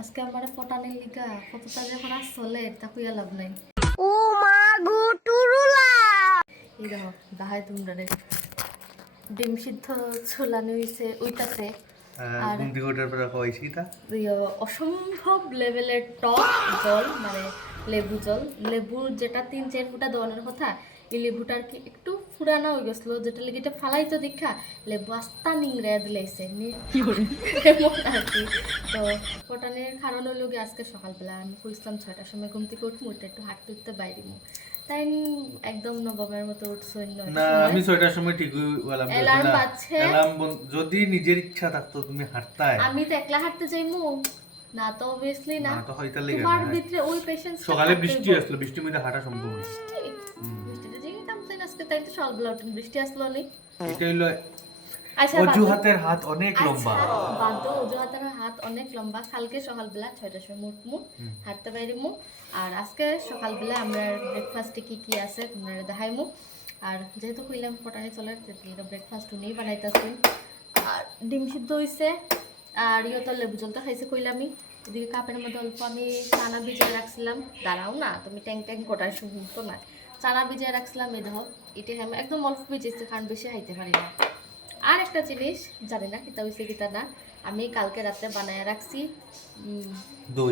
আজকে আমার ফটানের লিগা কতটা যখন আসলে তা কইয়া লাভ নাই। ও মা গো টুরুলা এই দেখো দাহাই তোমরা রে ডিম সিদ্ধ ছোলানো হইছে ওইটাতে আর গুন্দি গোটার পরে খাওয়াইছি তা অসম্ভব লেভেলের টক জল মানে লেবু জল লেবুর যেটা 3-4 ফুটা দেওয়ানোর কথা এই লেবুটার কি একটু ফুরানো হয়ে গেছিলো যেটা লেগে এটা ফালাইতো দেখা লেবু আস্তা নিংড়ে দিলাইছে এমন আর কি। তো পটানের কারণে লোকে আজকে সকালবেলা আমি কইছিলাম 6টার সময় ঘুম থেকে উঠবো ওইটা একটু হাঁটতে উঠতে বাইরে তাই একদম নবমের মতো উঠছো না আমি 6টার সময় ঠিক হলাম অ্যালার্ম বাজছে যদি নিজের ইচ্ছা থাকতো তুমি হাঁটতাই আমি তো একলা হাঁটতে যাইমু না তো অবভিয়াসলি না তো হইতা লাগে তোমার ভিতরে ওই পেশেন্স সকালে বৃষ্টি আসলো বৃষ্টির মধ্যে হাঁটা সম্ভব না বৃষ্টিতে যেই কামতে আজকে তাই তো সকালবেলা উঠুন বৃষ্টি আসলো নি এটা হইলো আচ্ছা অজুহাতের হাত অনেক লম্বা বাদ অজুহাতের হাত অনেক লম্বা কালকে সকালবেলা 6টার সময় উঠমু হাঁটতে বাইরেমু আর আজকে সকালবেলা আমরা ব্রেকফাস্টে কি কি আছে তোমরা দেখাইমু আর যেহেতু কইলাম পটানি চলে ব্রেকফাস্ট উনিই বানাইতেছেন আর ডিম সিদ্ধ হইছে আর তো লেবু জলটা খাইছে কইলামই এদিকে কাপের মধ্যে অল্প আমি চানা ভিজিয়ে রাখছিলাম দাঁড়াও না তুমি ট্যাং ট্যাং কোটার শুনতো না চানা ভিজিয়ে রাখছিলাম এই দেখো এটা আমি একদম অল্প ভিজেছি কারণ বেশি খাইতে পারি না। আর একটা জিনিস জানি না কিতা হইছে কিতা না আমি কালকে রাতে বানায় রাখছি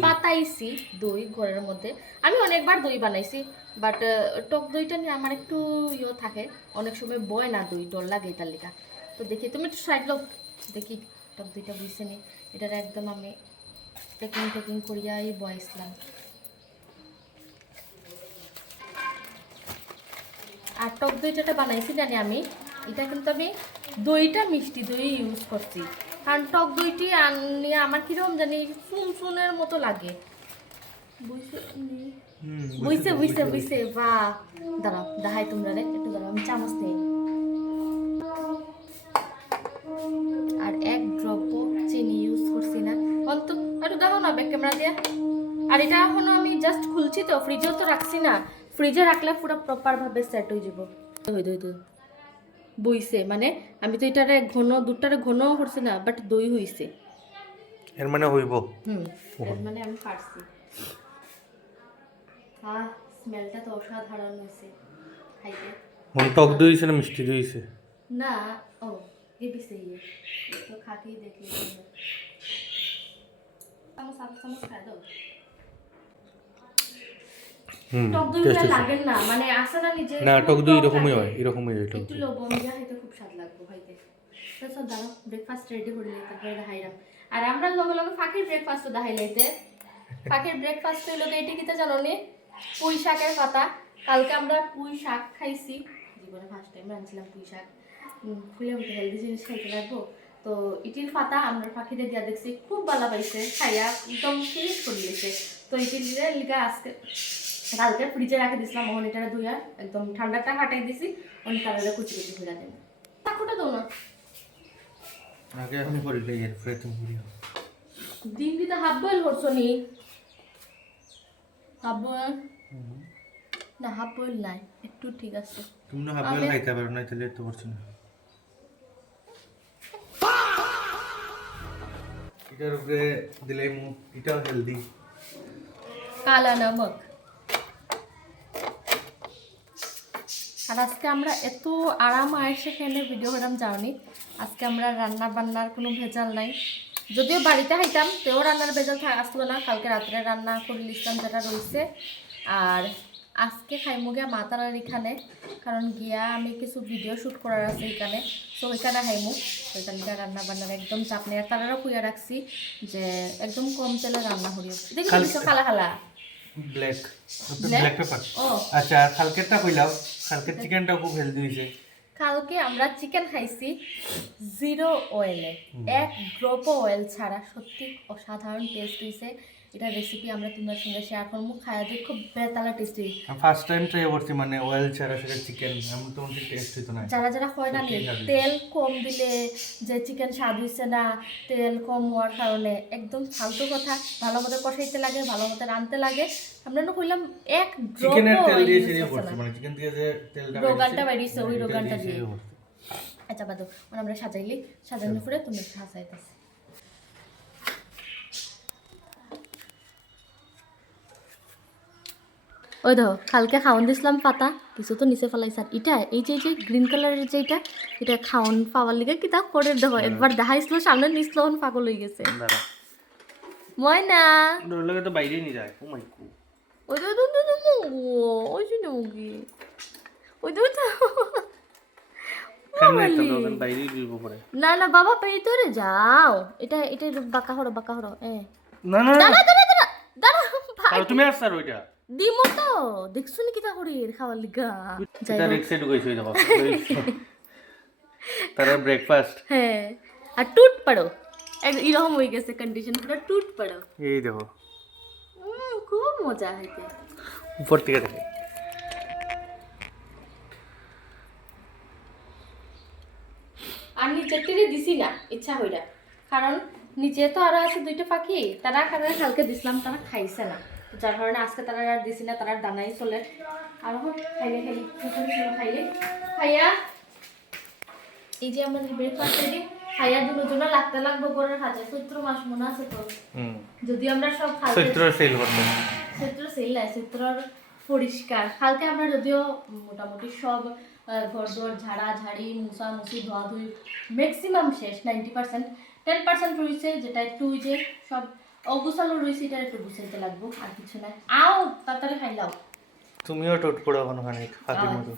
পাতাইছি দই ঘরের মধ্যে আমি অনেকবার দই বানাইছি বাট টক দইটা নিয়ে আমার একটু থাকে অনেক সময় বয় না দই ডর লাগে এটার লেখা তো দেখি তুমি একটু সাইড লোক দেখি টক দইটা বুঝছে নি এটার একদম আমি টেকিং করিয়াই বয়েছিলাম আর টক দই যেটা বানাইছি জানি আমি এটা কিন্তু আমি দইটা মিষ্টি দই ইউজ করছি কারণ টক দইটি আনিয়ে আমার কিরকম জানি চুনের মতো লাগে বুঝছে বা দাঁড়াও দাহাই তোমরা রে একটু দাঁড়াও আমি চামচ নেই আর এক ড্রপ চিনি ইউজ করছি না অন্ত একটু দেখো না ব্যাক ক্যামেরা দিয়ে আর এটা এখনো আমি জাস্ট খুলছি তো ফ্রিজেও তো রাখছি না ফ্রিজে রাখলে পুরো প্রপার ভাবে সেট হয়ে যাব বইছে মানে আমি তো এটারে ঘন দুটারে ঘন করছি না বাট দই হইছে এর মানে হইব এর মানে আমি পারছি স্মেলটা তো অসাধারণ হইছে খাইতে মন টক দই হইছে না মিষ্টি দই হইছে না ও গিবিছে ইয়ে তো খাতেই দেখলি চামচ খাই দাও টক দই লাগে না মানে আসে না নিজে না টক দই এরকমই হয় এরকমই হয় টক একটু লবণ দিয়ে খাইতে খুব স্বাদ লাগবে খাইতে তো সব দাঁড়াও ব্রেকফাস্ট রেডি করে নিই তারপরে দেখাইলাম আর আমরা লগে লগে ফাঁকির ব্রেকফাস্টও দেখাইলাইতে ফাঁকির ব্রেকফাস্ট হইলো এইটা কিতা জানো নি পুঁই শাকের পাতা কালকে আমরা পুঁই শাক খাইছি জীবনে ফার্স্ট টাইম রাঁধছিলাম পুঁই শাক খুলে আমি হেলদি জিনিস খাইতে লাগবো তো ইটির পাতা আমরা পাখিতে দিয়া দেখছি খুব ভালো পাইছে খাইয়া একদম ফিনিশ করে দিয়েছে তো ইটির লিগা আজকে কালকে ফ্রিজে রাখে দিছিলাম মোহন এটারে ধুইয়া একদম ঠান্ডাটা কাটাই দিছি অনেক কালারে কুচি কুচি ধুইয়া দেন চাকুটা দাও না আগে আমি করে লই এর ফ্রে তুমি করিও ডিম দিতে হাফ বয়েল করছো নি হাফ বয়েল না হাফ বয়েল নাই একটু ঠিক আছে তুমি না হাফ বয়েল খাইতে পারো না তাহলে তো করছ না এটার উপরে দিলাই মু এটাও হেলদি কালা নমক আর আজকে আমরা এত আরাম আয়েসে খেলে ভিডিও করাম যাওনি আজকে আমরা রান্না বান্নার কোনো ভেজাল নাই যদিও বাড়িতে খাইতাম তেও রান্নার ভেজাল আসলো না কালকে রাত্রে রান্না করে লিখতাম যেটা রয়েছে আর আজকে খাইমু গিয়া মা তারার এখানে কারণ গিয়া আমি কিছু ভিডিও শ্যুট করার আছে এখানে তো ওইখানে খাইমু ওইখানে গিয়া রান্না বান্নার একদম চাপ নেই আর তারারও খুঁয়া রাখছি যে একদম কম তেলে রান্না করি দেখি খালা খালা ব্ল্যাক পেপার আচ্ছা কালকেরটা কইলাও কালকের চিকেনটা খুব হেলদি হইছে কালকে আমরা চিকেন খাইছি 0 অয়েলে এক ড্রপও অয়েল ছাড়া সত্যি অসাধারণ টেস্ট হইছে এটা রেসিপি আমরা তোমার সঙ্গে শেয়ার করবো খাওয়া দিয়ে খুব বেতালা টেস্টি ফার্স্ট টাইম ট্রাই করছি মানে অয়েল ছাড়া সেটা চিকেন আমি তো অনেক টেস্ট হইতো না যারা হয় না তেল কম দিলে যে চিকেন স্বাদ হইছে না তেল কম হওয়ার কারণে একদম ফালতু কথা ভালো মতো কষাইতে লাগে ভালো মতো রাঁধতে লাগে আমরা না কইলাম এক চিকেনের তেল দিয়ে সেরিয়ে করছি মানে চিকেন থেকে যে তেলটা রোগানটা বাইরিছে ওই রোগানটা দিয়ে আচ্ছা বাদো আমরা সাজানোর পরে তুমি সাজাইতেছি ওই দেখো কালকে খাওয়ান দিছিলাম পাতা কিছু তো নিচে ফেলাইছান এটা এই যে গ্রিন কালারের যেটা এটা খাওয়ান পাওয়ার লিগে কিতা করে দেখো একবার দেখাইছিল সামনে নিচলো পাগল হয়ে গেছে দাঁড়া ময়না ওর লগে তো বাইরেই নি যায় ও মাই গড ওই তো ওই শুনে মুগি ওই তো কেমনে তো দোকান বাইরেই দিব পরে না না বাবা পেইতরে যাও এটা বাঁকা হড়ো না না দাঁড়া ভাই আর তুমি আসছ আর ওইটা দিমো তো দেখছো নি কিতা করি খাওয়ার লিগা যাই এটা হোক। রিক্সে ঢুকাইছো দেখো তার ব্রেকফাস্ট হ্যাঁ আর টুট পড়ো এরকম হয়ে গেছে কন্ডিশন পুরো টুট পড়ো এই দেখো খুব মজা হইতে উপর থেকে দেখে আর নিচের টিরে দিছি না ইচ্ছা হইরা কারণ নিচে তো আরো আছে দুইটা পাখি তারা কালকে দিছিলাম তারা খাইছে না যার কারণে আজকে তারা আর দিছি না তারা দানাই চলে আর এখন খাইলে খাইয়া এই যে আমাদের ব্রেকফাস্ট রেডি খাইয়া দুজন লাগতে লাগবে পরের কাজে চৈত্র মাস মনে আছে তো যদি আমরা সব চৈত্র সেল করতে চৈত্র সেল নাই চৈত্রর পরিষ্কার কালকে আমরা যদিও মোটামুটি সব ঘর দোর ঝাড়া ঝাড়ি মুছা মুছি ধোয়া ধুই ম্যাক্সিমাম শেষ 90% 10% রয়েছে যেটা একটু ওই যে সব অগুছালো রয়েছে এটা একটু গুছাইতে লাগবো আর কিছু নাই আও তাড়াতাড়ি খাইলাও তুমিও টোট পড়ো এখন খানিক হাতের মতো